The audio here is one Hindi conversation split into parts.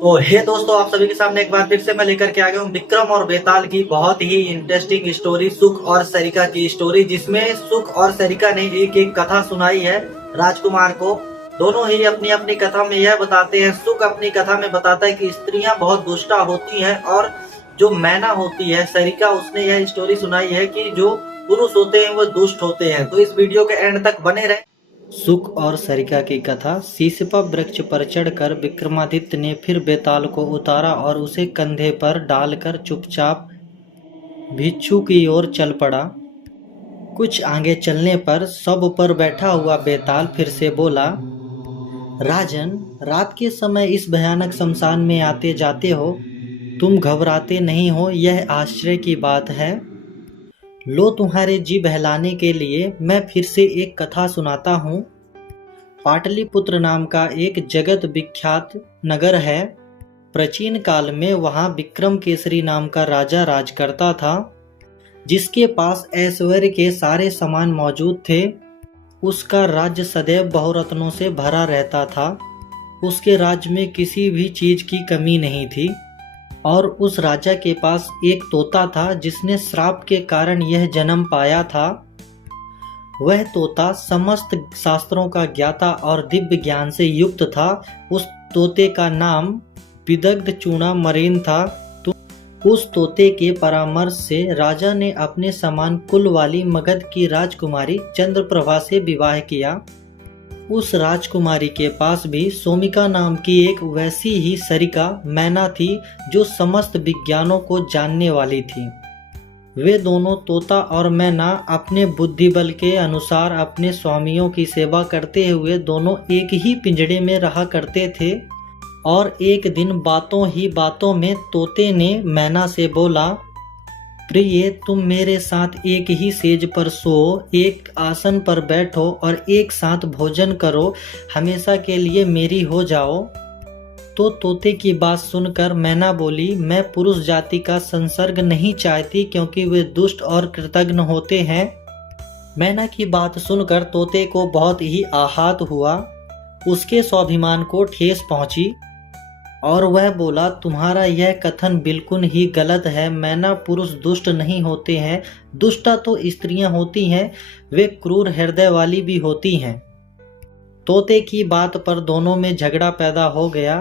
तो हे दोस्तों, आप सभी के सामने एक बार फिर से मैं लेकर के आ गया हूँ विक्रम और बेताल की बहुत ही इंटरेस्टिंग स्टोरी, सुख और सरिका की स्टोरी, जिसमें सुख और सरिका ने एक एक कथा सुनाई है राजकुमार को। दोनों ही अपनी अपनी कथा में यह बताते हैं, सुख अपनी कथा में बताता है कि स्त्रियां बहुत दुष्टा होती हैं और जो मैना होती है सरिका, उसने यह स्टोरी सुनाई है कि जो पुरुष होते हैं वो दुष्ट होते हैं। तो इस वीडियो के एंड तक बने रहे। सुख और सरिका की कथा। शीशपा वृक्ष पर चढ़कर विक्रमादित्य ने फिर बेताल को उतारा और उसे कंधे पर डालकर चुपचाप भिक्षु की ओर चल पड़ा। कुछ आगे चलने पर सब पर बैठा हुआ बेताल फिर से बोला, राजन, रात के समय इस भयानक शमशान में आते जाते हो, तुम घबराते नहीं हो, यह आश्चर्य की बात है। लो, तुम्हारे जी बहलाने के लिए मैं फिर से एक कथा सुनाता हूँ। पाटलिपुत्र नाम का एक जगत विख्यात नगर है। प्राचीन काल में वहाँ विक्रम केसरी नाम का राजा राज करता था, जिसके पास ऐश्वर्य के सारे सामान मौजूद थे। उसका राज्य सदैव बहुरत्नों से भरा रहता था। उसके राज्य में किसी भी चीज की कमी नहीं थी। और उस राजा के पास एक तोता था जिसने श्राप के कारण यह जन्म पाया था। वह तोता समस्त शास्त्रों का ज्ञाता और दिव्य ज्ञान से युक्त था। उस तोते का नाम विदग्ध चूड़ा मरेन था। तो उस तोते के परामर्श से राजा ने अपने समान कुल वाली मगध की राजकुमारी चंद्रप्रभा से विवाह किया। उस राजकुमारी के पास भी सोमिका नाम की एक वैसी ही सरिका मैना थी, जो समस्त विज्ञानों को जानने वाली थी। वे दोनों तोता और मैना अपने बुद्धि बल के अनुसार अपने स्वामियों की सेवा करते हुए दोनों एक ही पिंजड़े में रहा करते थे। और एक दिन बातों ही बातों में तोते ने मैना से बोला, प्रिय, तुम मेरे साथ एक ही सेज पर सो, एक आसन पर बैठो और एक साथ भोजन करो, हमेशा के लिए मेरी हो जाओ। तो तोते की बात सुनकर मैना बोली, मैं पुरुष जाति का संसर्ग नहीं चाहती, क्योंकि वे दुष्ट और कृतघ्न होते हैं। मैना की बात सुनकर तोते को बहुत ही आहत हुआ। उसके स्वाभिमान को ठेस पहुंची और वह बोला, तुम्हारा यह कथन बिल्कुल ही गलत है। मैना, पुरुष दुष्ट नहीं होते हैं। दुष्टा तो स्त्रियां होती हैं, वे क्रूर हृदय वाली भी होती हैं। तोते की बात पर दोनों में झगड़ा पैदा हो गया।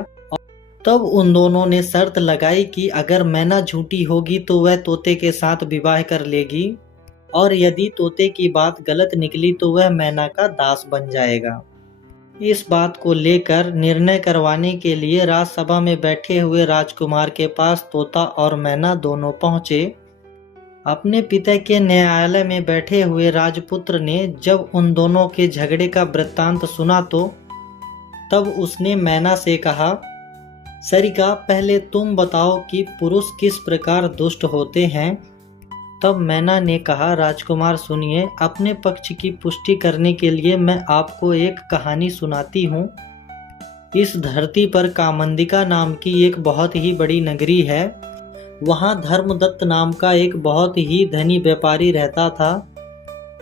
तब उन दोनों ने शर्त लगाई कि अगर मैना झूठी होगी तो वह तोते के साथ विवाह कर लेगी, और यदि तोते की बात गलत निकली तो वह मैना का दास बन जाएगा। इस बात को लेकर निर्णय करवाने के लिए राजसभा में बैठे हुए राजकुमार के पास तोता और मैना दोनों पहुंचे। अपने पिता के न्यायालय में बैठे हुए राजपुत्र ने जब उन दोनों के झगड़े का वृत्तांत सुना तो तब उसने मैना से कहा, सरिका, पहले तुम बताओ कि पुरुष किस प्रकार दुष्ट होते हैं। तब मैना ने कहा, राजकुमार सुनिए, अपने पक्ष की पुष्टि करने के लिए मैं आपको एक कहानी सुनाती हूँ। इस धरती पर कामंदिका नाम की एक बहुत ही बड़ी नगरी है। वहाँ धर्मदत्त नाम का एक बहुत ही धनी व्यापारी रहता था।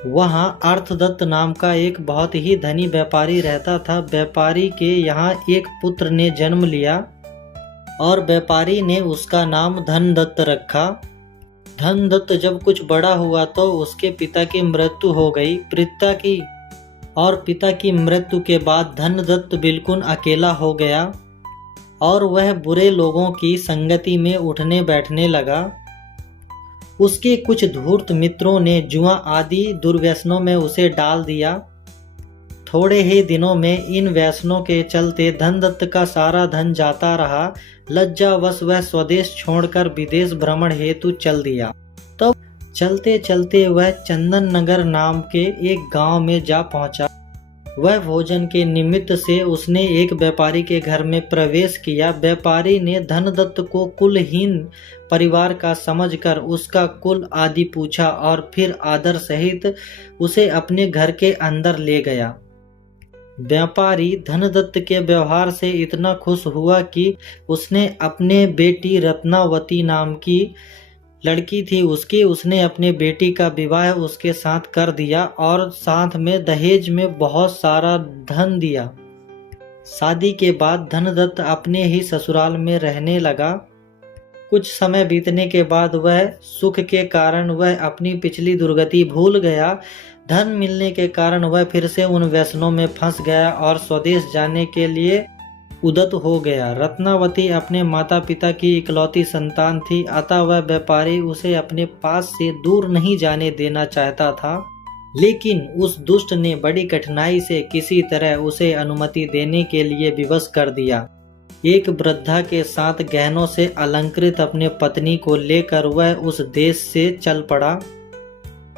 वहाँ अर्थदत्त नाम का एक बहुत ही धनी व्यापारी रहता था। व्यापारी के यहाँ एक पुत्र ने जन्म लिया और व्यापारी ने उसका नाम धनदत्त रखा। धनदत्त जब कुछ बड़ा हुआ तो उसके पिता की मृत्यु हो गई। पिता की मृत्यु के बाद धनदत्त बिल्कुल अकेला हो गया और वह बुरे लोगों की संगति में उठने बैठने लगा। उसके कुछ धूर्त मित्रों ने जुआ आदि दुर्व्यसनों में उसे डाल दिया। थोड़े ही दिनों में इन व्यसनों के चलते धनदत्त का सारा धन जाता रहा। लज्जावश वह स्वदेश छोड़कर विदेश भ्रमण हेतु चल दिया। तब चलते चलते वह चंदन नगर नाम के एक गांव में जा पहुंचा। वह भोजन के निमित्त से उसने एक व्यापारी के घर में प्रवेश किया। व्यापारी ने धनदत्त को कुलहीन परिवार का समझकर उसका कुल आदि पूछा और फिर आदर सहित उसे अपने घर के अंदर ले गया। व्यापारी धनदत्त के व्यवहार से इतना खुश हुआ कि उसने अपने बेटी रत्नावती नाम की लड़की थी, उसने अपने बेटी का विवाह उसके साथ कर दिया और साथ में दहेज में बहुत सारा धन दिया। शादी के बाद धनदत्त अपने ही ससुराल में रहने लगा। कुछ समय बीतने के बाद वह सुख के कारण वह अपनी पिछली दुर्गति भूल गया। धन मिलने के कारण वह फिर से उन व्यसनों में फंस गया और स्वदेश जाने के लिए उद्यत हो गया। रत्नावती अपने माता पिता की इकलौती संतान थी, अतः वह व्यापारी उसे अपने पास से दूर नहीं जाने देना चाहता था। लेकिन उस दुष्ट ने बड़ी कठिनाई से किसी तरह उसे अनुमति देने के लिए विवश कर दिया। एक वृद्धा के साथ गहनों से अलंकृत अपने पत्नी को लेकर वह उस देश से चल पड़ा।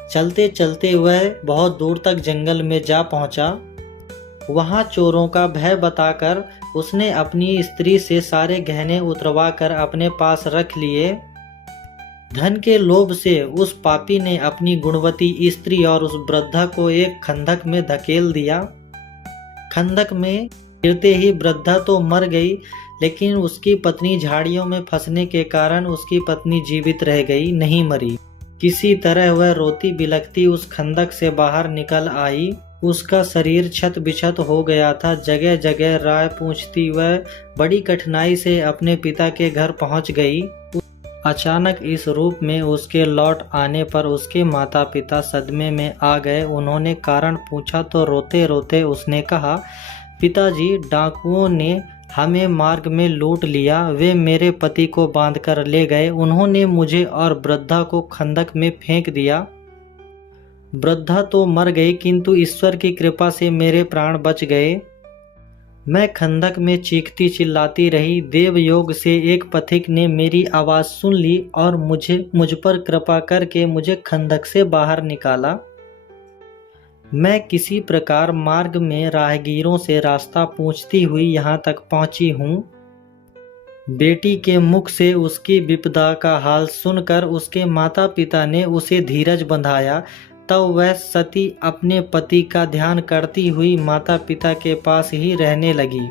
चलते चलते वह बहुत दूर तक जंगल में जा पहुंचा। वहां चोरों का भय बताकर उसने अपनी स्त्री से सारे गहने उतरवा कर अपने पास रख लिए। धन के लोभ से उस पापी ने अपनी गुणवती स्त्री और उस वृद्धा को एक खंदक में धकेल दिया। खंदक में गिरते ही वृद्धा तो मर गई, लेकिन उसकी पत्नी झाड़ियों में फंसने के कारण उसकी पत्नी जीवित रह गई, नहीं मरी। किसी तरह वह रोती बिलखती उस खंदक से बाहर निकल आई। उसका शरीर छत बिछत हो गया था। जगह जगह राह पूछती वह बड़ी कठिनाई से अपने पिता के घर पहुंच गई। अचानक इस रूप में उसके लौट आने पर उसके माता पिता सदमे में आ गए। उन्होंने कारण पूछा तो रोते रोते उसने कहा, पिताजी, डाकुओं ने हमें मार्ग में लूट लिया। वे मेरे पति को बांधकर ले गए। उन्होंने मुझे और वृद्धा को खंदक में फेंक दिया। वृद्धा तो मर गई, किंतु ईश्वर की कृपा से मेरे प्राण बच गए। मैं खंदक में चीखती चिल्लाती रही। देवयोग से एक पथिक ने मेरी आवाज़ सुन ली और मुझ पर कृपा करके मुझे खंदक से बाहर निकाला। मैं किसी प्रकार मार्ग में राहगीरों से रास्ता पूछती हुई यहाँ तक पहुँची हूँ। बेटी के मुख से उसकी विपदा का हाल सुनकर उसके माता पिता ने उसे धीरज बंधाया। तब वह सती अपने पति का ध्यान करती हुई माता पिता के पास ही रहने लगी।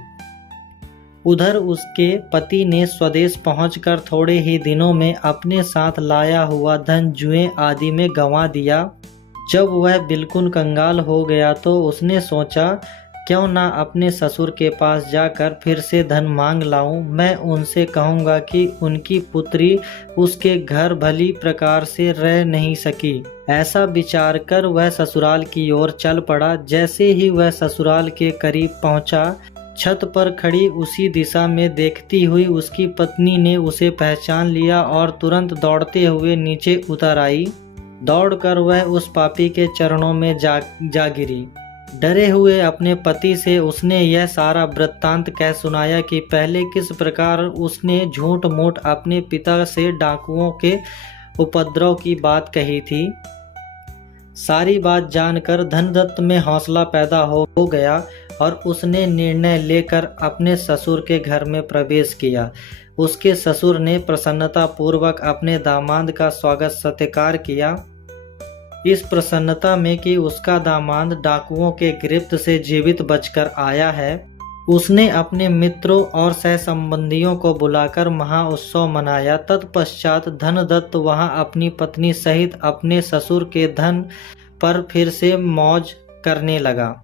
उधर उसके पति ने स्वदेश पहुंचकर थोड़े ही दिनों में अपने साथ लाया हुआ धन जुए आदि में गंवा दिया। जब वह बिल्कुल कंगाल हो गया तो उसने सोचा, क्यों ना अपने ससुर के पास जाकर फिर से धन मांग लाऊं। मैं उनसे कहूँगा कि उनकी पुत्री उसके घर भली प्रकार से रह नहीं सकी। ऐसा विचार कर वह ससुराल की ओर चल पड़ा। जैसे ही वह ससुराल के करीब पहुंचा, छत पर खड़ी उसी दिशा में देखती हुई उसकी पत्नी ने उसे पहचान लिया और तुरंत दौड़ते हुए नीचे उतर आई। दौड़कर वह उस पापी के चरणों में जा गिरी। डरे हुए अपने पति से उसने यह सारा वृत्तांत कह सुनाया कि पहले किस प्रकार उसने झूठ मूठ अपने पिता से डाकुओं के उपद्रव की बात कही थी। सारी बात जानकर धनदत्त में हौसला पैदा हो गया और उसने निर्णय लेकर अपने ससुर के घर में प्रवेश किया। उसके ससुर ने प्रसन्नता पूर्वक अपने दामाद का स्वागत सत्कार किया। इस प्रसन्नता में कि उसका दामाद डाकुओं के गिरफ्त से जीवित बचकर आया है, उसने अपने मित्रों और सह संबंधियों को बुलाकर महाउत्सव मनाया। तत्पश्चात धनदत्त वहां अपनी पत्नी सहित अपने ससुर के धन पर फिर से मौज करने लगा।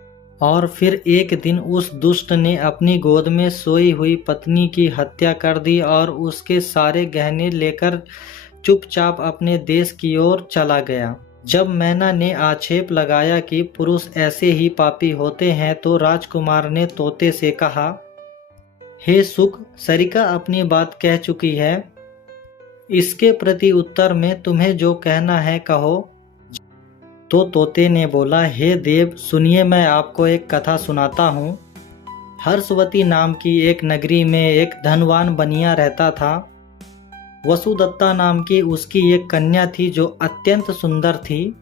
और फिर एक दिन उस दुष्ट ने अपनी गोद में सोई हुई पत्नी की हत्या कर दी और उसके सारे गहने लेकर चुपचाप अपने देश की ओर चला गया। जब मैना ने आक्षेप लगाया कि पुरुष ऐसे ही पापी होते हैं, तो राजकुमार ने तोते से कहा, हे सुख, सरिका अपनी बात कह चुकी है। इसके प्रति उत्तर में तुम्हें जो कहना है कहो। तो तोते ने बोला, हे देव, सुनिए, मैं आपको एक कथा सुनाता हूँ। हर्षवती नाम की एक नगरी में एक धनवान बनिया रहता था। वसुदत्ता नाम की उसकी एक कन्या थी जो अत्यंत सुंदर थी।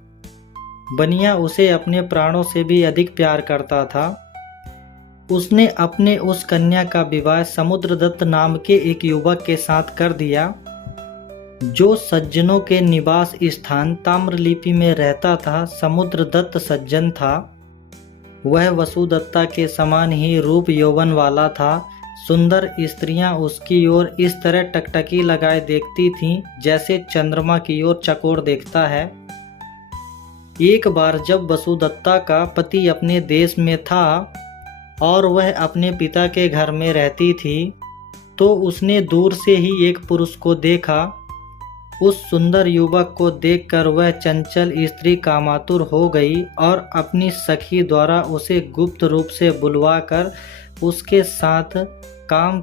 बनिया उसे अपने प्राणों से भी अधिक प्यार करता था। उसने अपने उस कन्या का विवाह समुद्रदत्त नाम के एक युवक के साथ कर दिया, जो सज्जनों के निवास स्थान ताम्रलिपि में रहता था। समुद्रदत्त सज्जन था। वह वसुदत्ता के समान ही रूप यौवन वाला था। सुंदर स्त्रियां उसकी ओर इस तरह टकटकी लगाए देखती थीं जैसे चंद्रमा की ओर चकोर देखता है। एक बार जब वसुदत्ता का पति अपने देश में था, और वह अपने पिता के घर में रहती थी, तो उसने दूर से ही एक पुरुष को देखा। उस सुंदर युवक को देखकर वह चंचल स्त्री कामातुर हो गई और अपनी सखी द्वारा उसे गुप्त रूप से बुलवाकर उसके साथ काम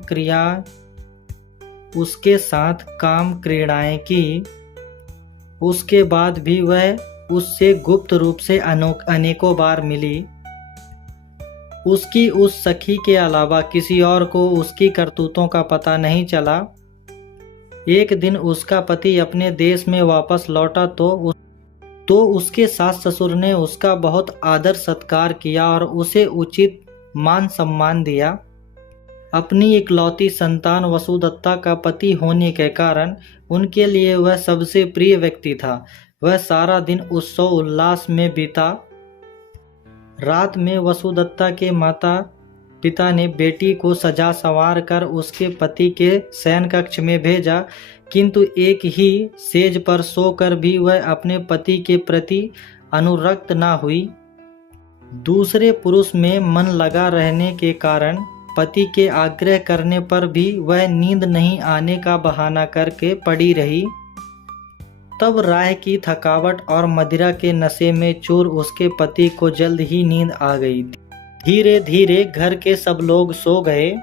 क्रीड़ाएं की। उसके बाद भी वह उससे गुप्त रूप से अनेकों बार मिली। उसकी उस सखी के अलावा किसी और को उसकी करतूतों का पता नहीं चला। एक दिन उसका पति अपने देश में वापस लौटा तो उसके सास ससुर ने उसका बहुत आदर सत्कार किया और उसे उचित मान सम्मान दिया। अपनी इकलौती संतान वसुदत्ता का पति होने के कारण उनके लिए वह सबसे प्रिय व्यक्ति था। वह सारा दिन उत्सव उल्लास में बीता। रात में वसुदत्ता के माता पिता ने बेटी को सजा संवार कर उसके पति के शयन कक्ष में भेजा, किंतु एक ही सेज पर सोकर भी वह अपने पति के प्रति अनुरक्त न हुई। दूसरे पुरुष में मन लगा रहने के कारण पति के आग्रह करने पर भी वह नींद नहीं आने का बहाना करके पड़ी रही। तब राह की थकावट और मदिरा के नशे में चूर उसके पति को जल्द ही नींद आ गई। धीरे धीरे घर के सब लोग सो गए,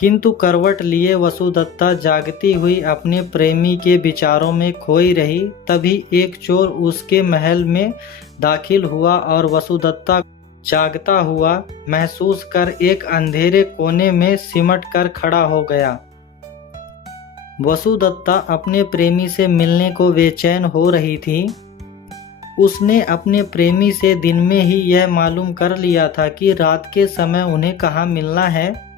किंतु करवट लिए वसुदत्ता जागती हुई अपने प्रेमी के विचारों में खोई रही। तभी एक चोर उसके महल में दाखिल हुआ और वसुदत्ता जागता हुआ महसूस कर एक अंधेरे कोने में सिमट कर खड़ा हो गया। वसुदत्ता अपने प्रेमी से मिलने को बेचैन हो रही थी। उसने अपने प्रेमी से दिन में ही यह मालूम कर लिया था कि रात के समय उन्हें कहाँ मिलना है।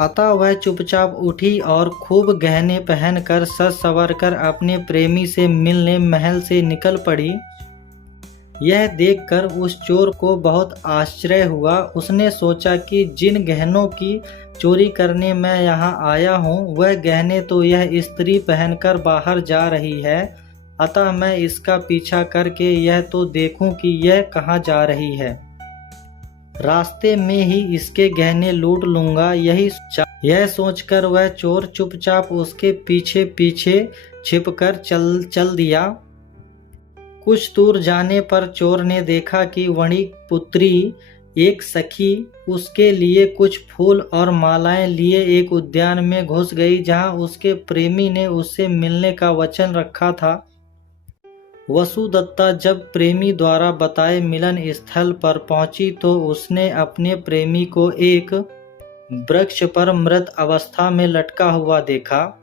अतः वह चुपचाप उठी और खूब गहने पहनकर सज संवर कर अपने प्रेमी से मिलने महल से निकल पड़ी। यह देखकर उस चोर को बहुत आश्चर्य हुआ। उसने सोचा कि जिन गहनों की चोरी करने मैं यहाँ आया हूँ, वह गहने तो यह स्त्री पहनकर बाहर जा रही है, अतः मैं इसका पीछा करके यह तो देखूं कि यह कहाँ जा रही है। रास्ते में ही इसके गहने लूट लूंगा। यह सोचकर वह चोर चुपचाप उसके पीछे पीछे छिपकर चल दिया। कुछ दूर जाने पर चोर ने देखा कि वणिक पुत्री एक सखी उसके लिए कुछ फूल और मालाएं लिए एक उद्यान में घुस गई, जहां उसके प्रेमी ने उससे मिलने का वचन रखा था। वसुदत्ता जब प्रेमी द्वारा बताए मिलन स्थल पर पहुंची तो उसने अपने प्रेमी को एक वृक्ष पर मृत अवस्था में लटका हुआ देखा।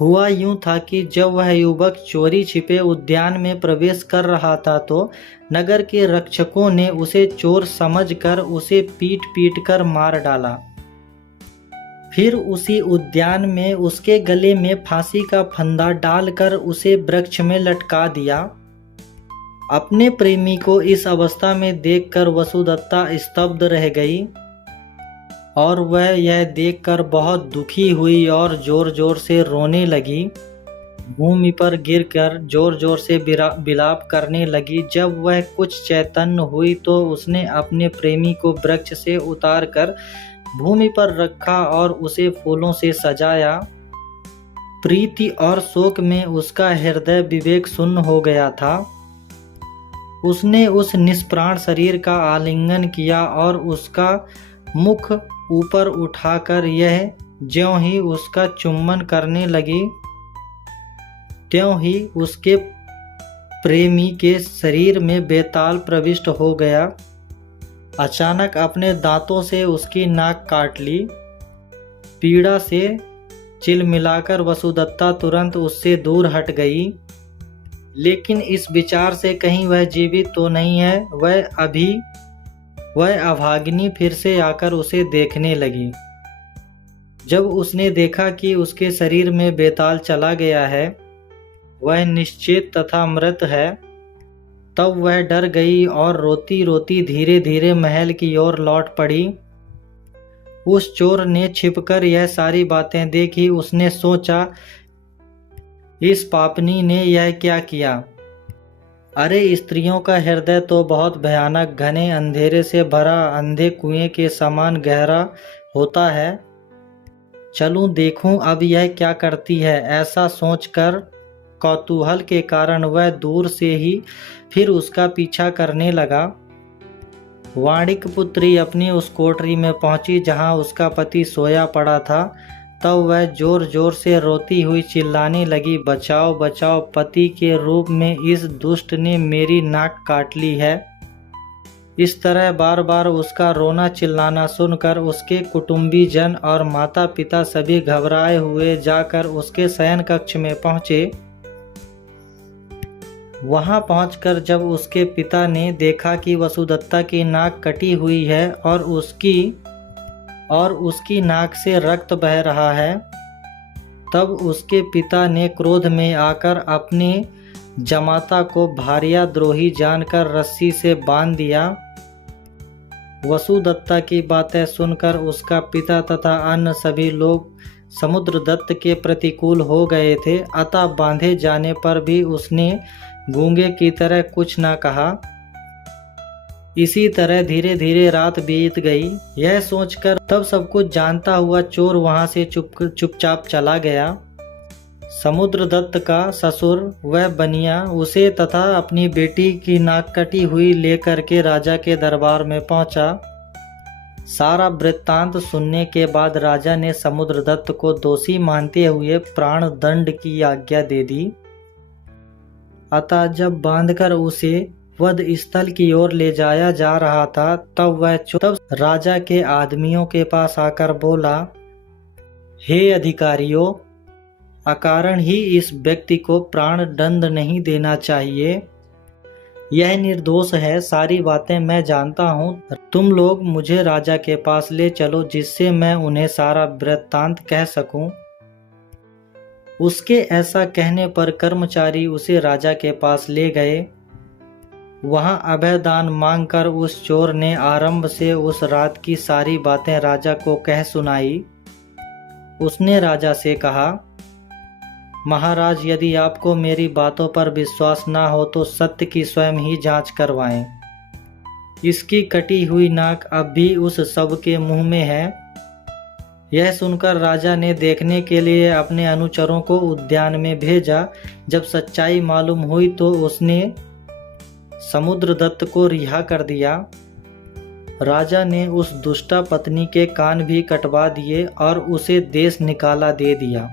हुआ यूं था कि जब वह युवक चोरी छिपे उद्यान में प्रवेश कर रहा था तो नगर के रक्षकों ने उसे चोर समझकर उसे पीट पीट कर मार डाला। फिर उसी उद्यान में उसके गले में फांसी का फंदा डालकर उसे वृक्ष में लटका दिया। अपने प्रेमी को इस अवस्था में देखकर वसुदत्ता स्तब्ध रह गई और वह यह देखकर बहुत दुखी हुई और जोर जोर से रोने लगी। भूमि पर गिरकर जोर जोर से विलाप करने लगी। जब वह कुछ चैतन्य हुई तो उसने अपने प्रेमी को वृक्ष से उतारकर भूमि पर रखा और उसे फूलों से सजाया। प्रीति और शोक में उसका हृदय विवेक शून्य हो गया था। उसने उस निष्प्राण शरीर का आलिंगन किया और उसका मुख ऊपर उठाकर यह ज्यों ही उसका चुम्बन करने लगी, त्यों ही उसके प्रेमी के शरीर में बेताल प्रविष्ट हो गया। अचानक अपने दांतों से उसकी नाक काट ली। पीड़ा से चिलमिलाकर वसुदत्ता तुरंत उससे दूर हट गई, लेकिन इस विचार से कहीं वह जीवित तो नहीं है। वह अभागिनी फिर से आकर उसे देखने लगी। जब उसने देखा कि उसके शरीर में बेताल चला गया है, वह निश्चेत तथा मृत है, तब वह डर गई और रोती रोती धीरे धीरे महल की ओर लौट पड़ी। उस चोर ने छिपकर यह सारी बातें देखी। उसने सोचा, इस पापनी ने यह क्या किया। अरे स्त्रियों का हृदय तो बहुत भयानक, घने अंधेरे से भरा, अंधे कुएं के समान गहरा होता है। चलूं देखूं अब यह क्या करती है। ऐसा सोचकर कौतूहल के कारण वह दूर से ही फिर उसका पीछा करने लगा। वाणिक पुत्री अपनी उस कोठरी में पहुंची जहां उसका पति सोया पड़ा था। तब वह जोर जोर से रोती हुई चिल्लाने लगी, बचाओ बचाओ, पति के रूप में इस दुष्ट ने मेरी नाक काट ली है। इस तरह बार बार उसका रोना चिल्लाना सुनकर उसके कुटुंबी जन और माता पिता सभी घबराए हुए जाकर उसके शयन कक्ष में पहुंचे। वहां पहुंचकर जब उसके पिता ने देखा कि वसुदत्ता की नाक कटी हुई है और उसकी नाक से रक्त बह रहा है, तब उसके पिता ने क्रोध में आकर अपने जमाता को भारिया द्रोही जानकर रस्सी से बांध दिया। वसुदत्ता की बातें सुनकर उसका पिता तथा अन्य सभी लोग समुद्रदत्त के प्रतिकूल हो गए थे, अतः बांधे जाने पर भी उसने गूंगे की तरह कुछ न कहा। इसी तरह धीरे धीरे रात बीत गई। यह सोचकर तब सब कुछ जानता हुआ चोर वहां से चुपचाप चला गया। समुद्रदत्त का ससुर वह बनिया उसे तथा अपनी बेटी की नाक कटी हुई लेकर के राजा के दरबार में पहुंचा। सारा वृत्तांत सुनने के बाद राजा ने समुद्रदत्त को दोषी मानते हुए प्राण दंड की आज्ञा दे दी। अतः जब बांधकर उसे वध स्थल की ओर ले जाया जा रहा था, तब राजा के आदमियों के पास आकर बोला, हे अधिकारियों, अकारण ही इस व्यक्ति को प्राण दंड नहीं देना चाहिए। यह निर्दोष है, सारी बातें मैं जानता हूँ। तुम लोग मुझे राजा के पास ले चलो जिससे मैं उन्हें सारा वृत्तांत कह सकूं। उसके ऐसा कहने पर कर्मचारी उसे राजा के पास ले गए। वहां अभयदान मांगकर उस चोर ने आरंभ से उस रात की सारी बातें राजा को कह सुनाई। उसने राजा से कहा, महाराज, यदि आपको मेरी बातों पर विश्वास ना हो तो सत्य की स्वयं ही जांच करवाएं। इसकी कटी हुई नाक अब भी उस सब के मुंह में है। यह सुनकर राजा ने देखने के लिए अपने अनुचरों को उद्यान में भेजा। जब सच्चाई मालूम हुई तो उसने समुद्रदत्त को रिहा कर दिया। राजा ने उस दुष्टा पत्नी के कान भी कटवा दिए और उसे देश निकाला दे दिया।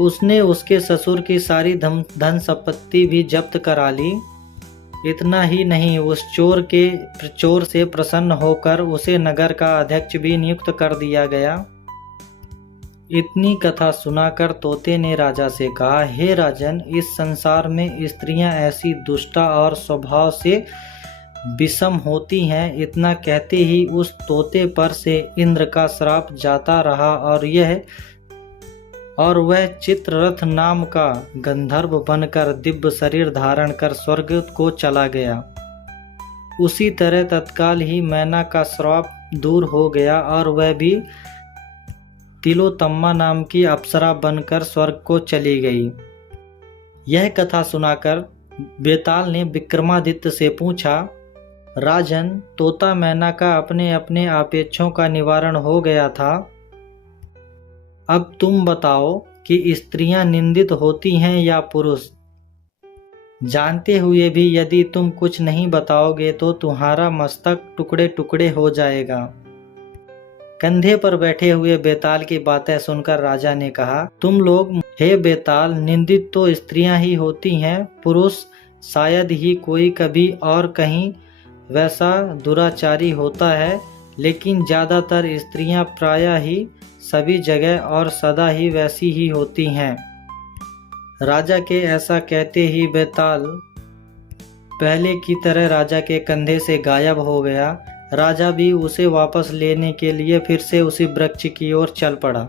उसने उसके ससुर की सारी धन संपत्ति भी जब्त करा ली। इतना ही नहीं, उस चोर से प्रसन्न होकर उसे नगर का अध्यक्ष भी नियुक्त कर दिया गया। इतनी कथा सुनाकर तोते ने राजा से कहा, हे राजन, इस संसार में स्त्रियां ऐसी दुष्टा और स्वभाव से विषम होती हैं। इतना कहते ही उस तोते पर से इंद्र का श्राप जाता रहा और वह चित्ररथ नाम का गंधर्व बनकर दिव्य शरीर धारण कर स्वर्ग को चला गया। उसी तरह तत्काल ही मैना का श्राप दूर हो गया और वह भी तिलोत्तमा नाम की अप्सरा बनकर स्वर्ग को चली गई। यह कथा सुनाकर बेताल ने विक्रमादित्य से पूछा, राजन, तोता मैना का अपने अपने आपेक्षों का निवारण हो गया था। अब तुम बताओ कि स्त्रियां निंदित होती हैं या पुरुष? जानते हुए भी यदि तुम कुछ नहीं बताओगे तो तुम्हारा मस्तक टुकड़े टुकड़े हो जाएगा। कंधे पर बैठे हुए बेताल की बातें सुनकर राजा ने कहा, तुम लोग, हे बेताल, निंदित तो स्त्रियां ही होती हैं, पुरुष शायद ही कोई कभी और कहीं वैसा दुराचारी होता है, लेकिन ज्यादातर स्त्रियां प्रायः ही सभी जगह और सदा ही वैसी ही होती हैं। राजा के ऐसा कहते ही बेताल पहले की तरह राजा के कंधे से गायब हो गया। राजा भी उसे वापस लेने के लिए फिर से उसी वृक्ष की ओर चल पड़ा।